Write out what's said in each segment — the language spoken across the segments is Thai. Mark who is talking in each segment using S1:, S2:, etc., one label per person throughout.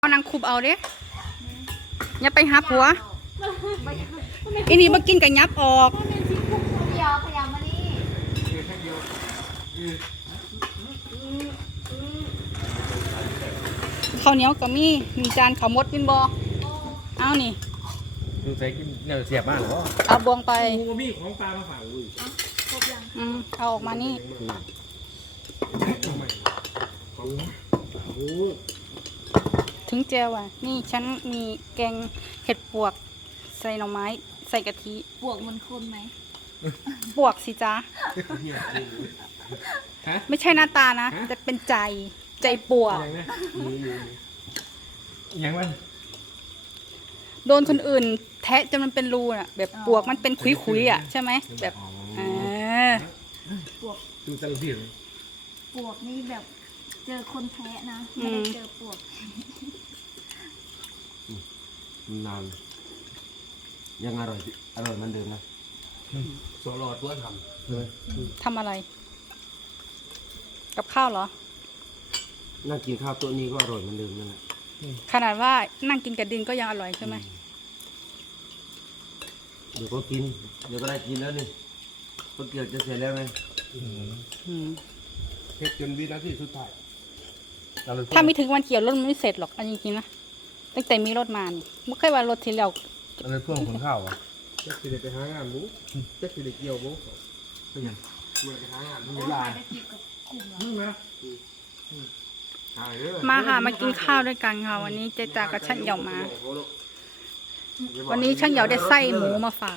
S1: เอานางคุบเอาเด้อย่าไปหาผัวอีนี่มากินกับยับออก
S2: เดียวขยับมานี่
S1: ข้าวเหนียวก็มีมีจานข้าวมดกินบ่เอานี่
S3: ดูใส่กินเนี่ยเสียบมากหรอ
S1: เอาบวงไป
S4: กูมีของปลามาฝากอุ้ย
S2: ครบยัง
S1: เอาออกมานี่ถึงเจลอ่ะนี่ฉันมีแกงเห็ดปวกใส่หน่อไม้ใส่กะทิ
S2: บวกมันคนไหม
S1: ปวกสิจ๊ะไม่ใช่หน้าตานะแต่เป็นใจปวก
S3: ยังมัน
S1: โดนคนอื่นแทะจนมันเป็นรูน่ะแบบปวกมันเป็นขุยๆอ่ะใช่ไหมแบบ
S2: บวก
S3: ดูตลอด
S2: บวกนี่แบบเจอคนแพ้นะไม่ได้เจอปวก
S5: นานยังอร่อยเหมือนเดิมนะ
S3: โซโล่ตัว
S1: ทำอะไร กับข้าวเหรอ
S5: นั่งกินข้าวโต๊ะนี้ก็อร่อยเหมือนเดิมนั่นแหละ
S1: ขนาดว่านั่งกินกับดินก็ยังอร่อยใช่ไหม
S5: เดี๋ยวก็กินเดี๋ยวก็ได้กินแล้วนี่ก็เกี่ยวจะเสร็จแล้วไง
S4: เพ็รจนวินาทีสุดท้าย
S1: ถ้าไม่ถึงวันเกี่ยวรถมันไม่เสร็จหรอกอันจริงๆนะตั้งแต่มีรถมานี่ไม่เคยว่ารถที่เรา
S3: อะไรเพื่อนคนข้าวอ่ะ
S4: จะสิได้ไปหางานบุ๊จะสิได้เกี่ยวบุ๊
S3: เป็นยัง
S4: เมื่อไปหางานที่ลามึงนะ
S1: มาหามากินข้าวด้วยกันค่ะวันนี้เจจากกับช่างเหยามาวันนี้ช่างเหยาได้ไส้หมูมาฝาก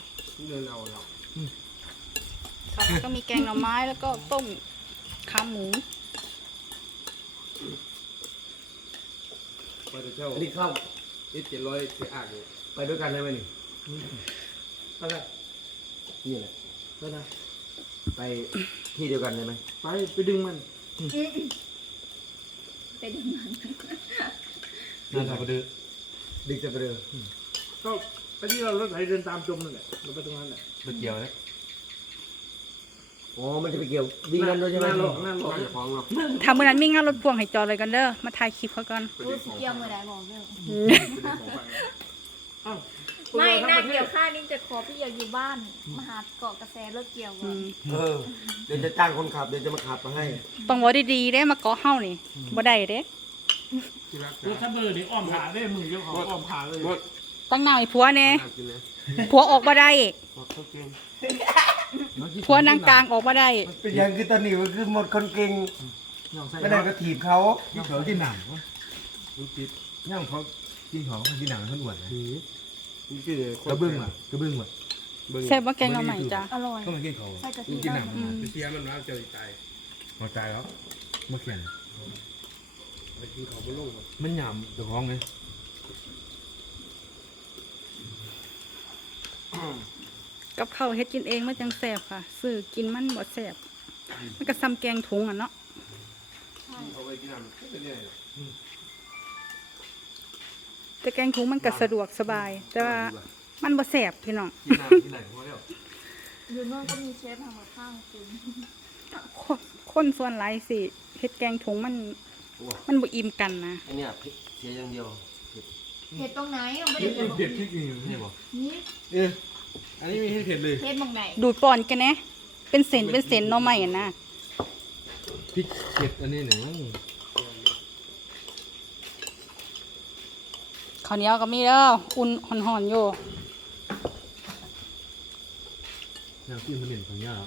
S1: ก็มีแกงหน่อไม้แล้วก็ต้มขาหมู
S5: นี่ข้าว
S4: 700เสียอ่างเลย
S5: ไปด้วยกันได้ไหมนี่
S4: ก็ได้
S5: นี่แหละ
S4: ก็ได้
S5: ไปที่เดียวกันได้ไหม
S4: ไปดึงมัน
S2: ไปดึงมัน
S3: น่าจะไปดื้อ
S5: ดึกจะไปเดิน
S4: ก็ไปที่เรารถไถเดินตามจมนั่นแหละเราไปตรงนั้นแหละ
S3: ไปเกี่ยวเลย
S5: อ๋อมันจะไปเกี่ยววิ่งกันด้วยใช่ไหม
S4: นั่นหลอกของหรอก
S1: ทำเมื่อนั้นมีงานรถพ่วงให้จอเลยกันเด้อมาถ่ายคลิปเขาก่อน
S2: รู้สึกเกี่ยวเมื่อใดบอกเด้อไม่น่าเกี่ยวข้านี่จะขอพี่อยากอยู่บ้านมาหาเกาะกระแสเลิกเกี่ยวก่อน
S5: เดี๋ยวจะจ้างคนขับเดี๋ยวจะมาขับมาให้
S1: ต้องบอกดีๆได้มาเกาะเฮ้านี่บ่ได้เด้
S4: รถถ้าเบอร์นี่อ้อมผาได้มือเยอะของอ้อมผาเลย
S1: ตั้งหน้าให้ผัวเนี่ยผัวออกมาได้ผัวนางกลางออกมาได้
S5: เป็นอย่างคือตอนนี้มันคือหมดคนเก่งไม่ได้ก็ถีบเขา
S3: เขากินหนังย่างเขากินของเขากินหนังเขาหนวดนะกระเบื้องอ่ะ
S1: ใช่ว่าแกงเราใหม่จ้ะ
S2: อร่อย
S3: ก็มากินเขากินหนัง
S4: เสียมันนะเจอใจ
S3: พอใจแล้วมาเขียน
S4: ไปกินเขาบนโลก
S3: มันหยามเดือดร้อนไง
S1: กับข้าวเฮ็ดกินเองมันจังแซ่บค่ะซื้อกินมันบ่แซ่บมันก็ซ้ำแกงถุงอ่ะเนาะแต่แกงถุงมันก็สะดวกสบายแต่ว่ามันบ่แซ่บพี่น้อง
S2: อยู่โน่นก็มีเชฟทำกับข้าวกิน
S1: คนส่วนหลายสิเฮ็ดแกงถุงมันบ่อิ่มกันนะ
S5: อันนี้เสียอย่างเดียว
S2: เผ็ดตรงไหนไม่ได้
S3: เผ็ดพริกนี่ไม่บอก
S2: นี่
S3: อันนี้มีให้เผ็ดเลย
S2: เผ็ดตรงไหน
S1: ดูดปอนกันนะเป็นเส้นเนาะใหม่นะ
S3: พริกเผ็ดอันนี้หนึ่ง
S1: ข้าวเหนียวก็มีแล้วอุ่นห่อนๆอยู่
S3: แนวกินมันเหม็นของยา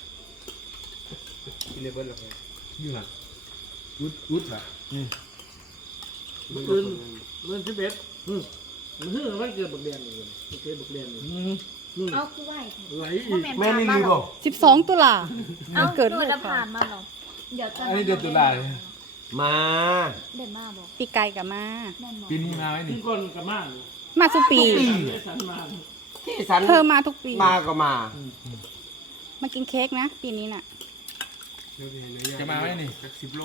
S4: กินในเบิ้ลหรอ
S3: ยิ่งอ่ะวุ้ดอ่ะ
S4: เมื่อที่เบ็ดมันหื้อมันเกิดบักแดงเลยมันเกิดบักแดงเลย
S2: เอาคือไหว
S5: แม่ไม่รีบหรอ
S1: 12 ตุลา
S2: เกิดลูกผ่านมาหรอเดี๋ยว
S3: อันนี้เดือนตุลาเลย
S5: มา
S2: เดือนมาบอก
S1: ปีไก่กับมา
S3: ปีนี้มาไหมนี่
S4: ก่อนกับ
S1: มาทุกปี
S5: ที่สัน
S1: เธอมาทุกปี
S5: มาก็มา
S1: กินเค้กนะปีนี้น่ะ
S3: จะมาไหมนี่
S4: 10 โล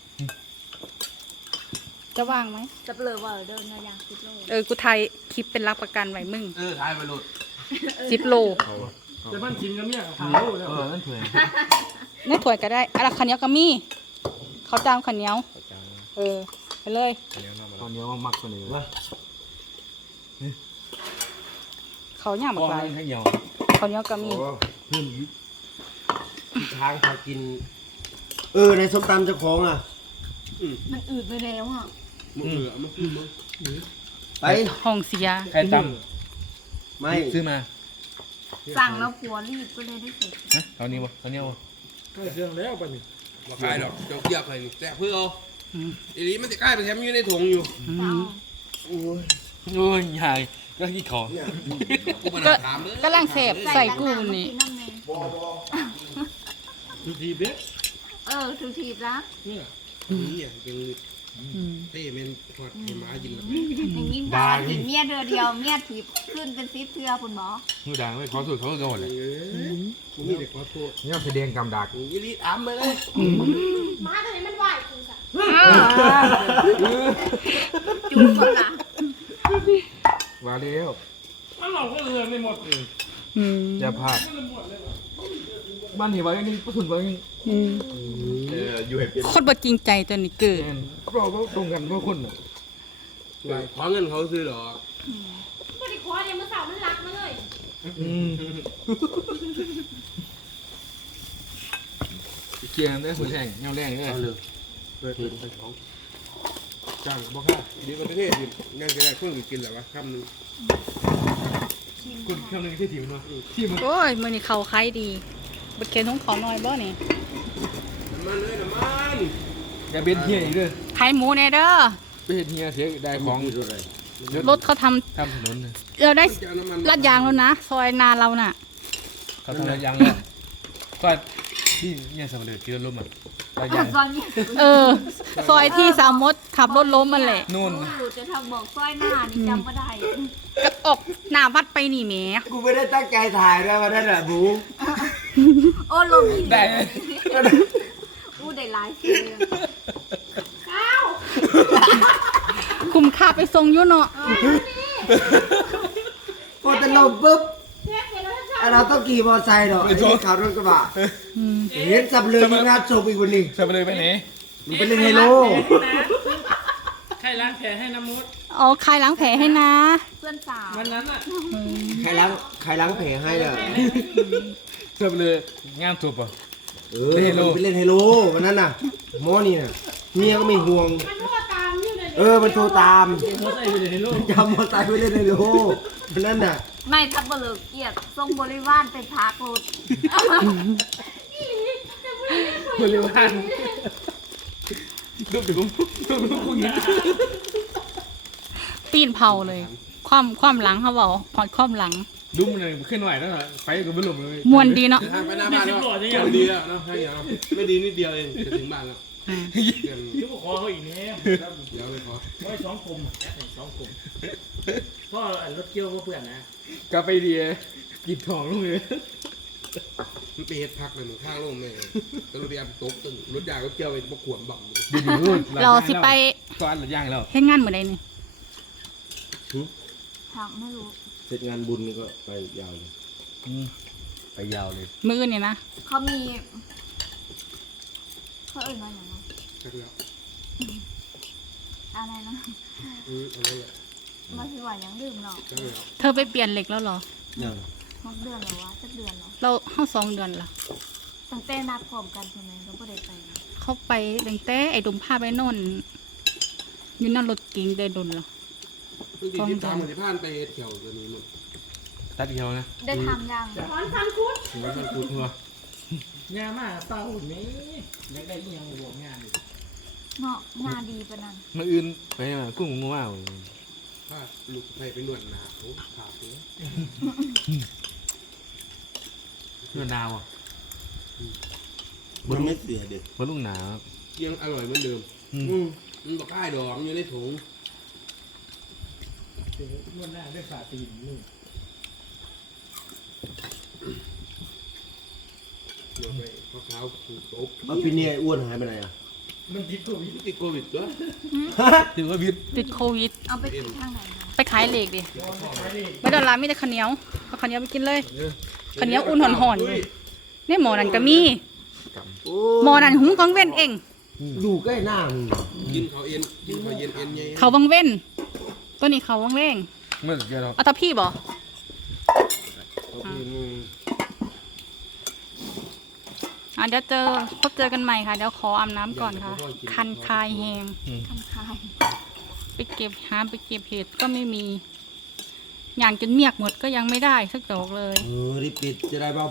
S1: จะว่างไหม
S2: จะเปลือยว่าเดินอย่าง10 โล
S1: กูไทยคลิปเป็นรับประกันไว้มึง
S5: ถ่ายไปโหลด
S1: 10 โล
S4: แต่มันกินกับเนี่ยถ่ายรูปแล้ว
S3: นั่นถวย
S1: นี่ถวยก็ได้อะไรขันเหนียวก็มีเขาจ้างขันเหนียวไปเลย
S3: ตอนนี้ว่ามักกว่านี้วะ
S1: เขาย่างมา
S5: ก้อน
S1: ไกล
S5: ข้างเหนียว
S1: เขาเนี้ยก็มี
S5: เพิ่มทางพากิน ในส้มตำเจ้าของอ่ะ
S2: มันอืดไปแล้วอ่ะ
S3: มึงเหลือมึงมึง
S5: ไป
S1: ห้องเสีย
S3: ใครต
S5: ไม่
S3: ำซื้อมา
S2: สั่งแล้วผัวรีบก็เลยได้เสร็จ
S3: ฮะตอนนี้วะตอนนี้วะ
S4: ใกล้เครื่องแล้วปะนี่
S6: บ่ขายดอกเจ้าเกียบเลยนี่แต่เพื่อเอาอีนี้มันจะกลายเป็นแคมอยู่ในถุงอยู่
S2: เปล่า
S3: โอ้ยยายก็ขี้ขอ
S6: กูมานั่งถามเลย
S1: กำลังเสพใส่กูนี่
S2: น้ำเมย์
S4: ดูทีเบ็ด
S2: ถือถีบละ
S4: เนี่ย
S6: นี่เป็นเต้เป็นหอดให้หมากินแล้ว
S2: อย่างนี้ตาถีบเมียเดียวเมียถีบขึ้นเป็นซิปเทือคุณหมอ
S3: มือดังไม่ขอสูตรเขาก็หมดเลย
S6: กูมีแต่ขอโทษ
S3: นี่แสดงกำดัก
S6: อีนี้อ้ำไปเลย
S2: จุ๊บก่อนนะ
S3: ว่าเร็ว
S4: มันหลอกก็เลยไม่หมดเลย
S1: อืม
S3: อย่าพลาดบ้านเห็นว่าอย่างนี้ประทุนว่าอย่างนี้
S1: อืม
S5: อยู่ให้เป็น
S1: โคตรบ่จริงใจตัวนี้เกิด
S3: แน่นเราก็ตรงกันเพราะคนอ่ะ
S6: ขอเงินเขาซื้อดอก
S7: บริคอเนี่ยเมื่อเสาร์มันรักมาเลย
S3: เกียร์ได้หัวแรงเงาแรงเลย
S5: เอาเลย
S6: เปิดไปของจ้างบ่ค่าดีประเทศอยู่ยังจะได้เครื่องกินแหละวะคำนึง
S3: คนเครื่องนึงที่ถิ่มเนาะที่มัน
S1: โอ้ยมื้อนี้เขาขายดีบ่เค็นของเขาน้อยบ่นี่
S6: มันเลยน้ำมัน
S3: อย่าเบ็ดเฮียอีกเลย
S1: ขายหมูแน่เด้อ
S3: ไปเห็นเฮียเสียได้ของ
S5: มีอะไร
S1: รถเขาทำ
S3: ทำถนนน่ะ
S1: เราได้
S6: จะเอาน้ำมัน
S1: ลาดยางแล้วนะ ซอยนาเราน่ะ
S3: เขาทำอะไรยังเนี่ยก็ที่เนี่ยสมัยเดือดเกินล้มอ่ะระยาง
S2: ซอยนี้
S1: ซอยที่สาวมดขับรถล้มมันแหละ
S3: นู่น
S2: อยู่จะทำบอกซอยหน้านี่จำไม่ได้
S1: ก็ออกหน้าวัดไปนี่แหม
S5: กูไม่ได้ตั้งใจถ่ายนะวันนั้นแหละบู
S2: โอ้ลมอีก
S3: ได้
S2: อู้ได้หลายเสียง
S1: คุ้มค่าไปส่งอยู่เนาะ
S5: พอจะลงปุ๊บ
S7: เทปเสร็จแล้วท่านชอบ
S5: ไอ้เราต้องขี่มอเตอร์ไซค์หรอกไอ้ที่ขับรถกระบะเห็นสับเลยงานศพอีกวันนี้
S3: สมัยเลยไปไหน
S5: มันเป็นเล่นไฮโล
S4: ใครล้างแผลให้น้ำมด
S1: เอาคลายล้างแผลให้นะ
S2: เพื่อนสาว
S4: วันนั้นอ่ะ
S5: ใครล้างแผลให้อ่ะ
S3: สมัยเลยงานจบอ่ะ
S5: มันเป็นเล่นไฮโลวันนั้นน่ะหมอนี่น่ะเมียก็ไม่ห่วง
S7: มันโทษตามอยู่เลย
S5: มันโทรตาม
S4: มดใส่ไปในโลก
S5: จำมอเตอร์ไซค์ไปเล่นไฮโลวันนั้นน่ะ
S2: ไม่ทับเบลอเกียรติทรงบริวารไปพักรถ
S3: บริวารลูกถึงลูกคุณยิง
S1: ตีนเผาเลย ความหลังเขาบอกหอดความหลัง
S3: ดุ้มเลยขึ้นไหวแล้วไปก็ไม่หลบเลย
S1: มวนดีเนาะ
S6: ทางไปหน้าบ้านแล้วดีแล้วเนาะให้อย่างไม่ดีนิดเดียวเองจะถึงบ้านแล้วเดี๋ยว
S4: ยุบคอเขาอีกเนี่ย
S6: เลยขอ
S4: ไว้2 คม2 คมพ่อรถเกี่ยวเพื่อนนะ
S3: กาไปดีกินทองลูกเลย
S6: มันไปเฮ็ดพักเลยมึงข้างโลกแม่ตำรวจยามตกตึงรถยางก็เกี่ยวไปประขวนบัง
S3: ดีดีพูด
S1: เราสิไป
S3: ตอนหลังย่างแล้ว
S1: เฮ็ดงานมื้อใดนี่
S2: ทางไม่รู้
S5: เสร็จงานบุญก็ไปยาวเลย
S3: ไปยาวเลย
S1: มื้อนี่นะ
S2: เขามีเขาเอ่ยมาอย่างไร
S6: ใช่แล้ว
S2: อะไรนะ
S6: เอาเลย
S2: มาสิว่ายังดื่มหรอก
S6: ใช่แล้ว
S1: เธอไปเปลี่ยนเหล็กแล้วเหรอ
S5: ยัง
S2: 6 เดือนเหรอวะสักเดือนเหรอ
S1: เราเข้า2 เดือนละ
S2: ตั้งแต่นัดพร้อมกันใช่ไหมเราไม่ได้ไป
S1: เขาไปตั้งแต่ไอ้ดมผ้าไปโน่นอยู่นั่นรถเก๋งได้ดนเหรอ
S6: ซึ่งที่ทำมันที่ผ่านไปเที่ยวตัวนี้มัน
S3: ตัดเขียวนะ
S2: ได้ทำยัง
S7: ถอนฟันคุด
S3: ถึงว่ามันกูทัว
S4: งานมากเต้านี้อยากได้ยังบอกงานอยู่
S2: เนาะงานดีปะนั่น
S3: มันอื่นไปมากุ้งงูว่า
S6: ถ้าลูกไปเป็นหนวดหนาโอ้ขาดเลย
S3: เพื่อนาวอ่ะ
S5: มันไม่เสียเด็ก
S3: มันลูกหนา
S6: ยังอร่อยเหมือนเดิมมันบอกได้ดอกอยู่ในถุง
S4: นวดหน้าด้วยฝ่าตีนมือ
S6: เดี๋ยวไปมะพร้าวถูกตบ
S5: เอาพี่เนี่ยอ้วนหายไปไหนอ่ะ
S4: มันติดตัวอยู่
S6: ติดโควิดด้วย
S3: ถึงว่าวิทย์
S1: ติดโควิด
S2: เอาไปกินทางไหนนะ
S1: ไปขายเหล็กดิ
S4: ใช้นี่
S1: ไม่ได้ร้านมีแต่ข้าวเหนียวเอาข้าวเหนียวไปกินเลยข้าวเหนียวอุ่นห่อนๆนี่หมอนั่นก็มีหมอนั่นหุงกังเว้นเอง
S5: อยู่ใกล้หน้ามึง
S6: กินเขาเอ็นกินเขาเย็นเอ็นใหญ่
S1: เขาวังเว้นตัวนี้เขาวังเว้ง
S3: เมื่อกี้เรา
S1: เอาตาพี่บ่
S6: เขาเป็น
S1: เดี๋ยวพบเจอกันใหม่ค่ะเดี๋ยวขออาบน้ำก่อนค่ะ คันคายแหง
S2: ทำคาย
S1: ไปเก็บเห็ดก็ไม่มี อย่างจนเมียกหมดก็ยังไม่ได้สักดอกเลย
S5: รีบปิดจะได้เบา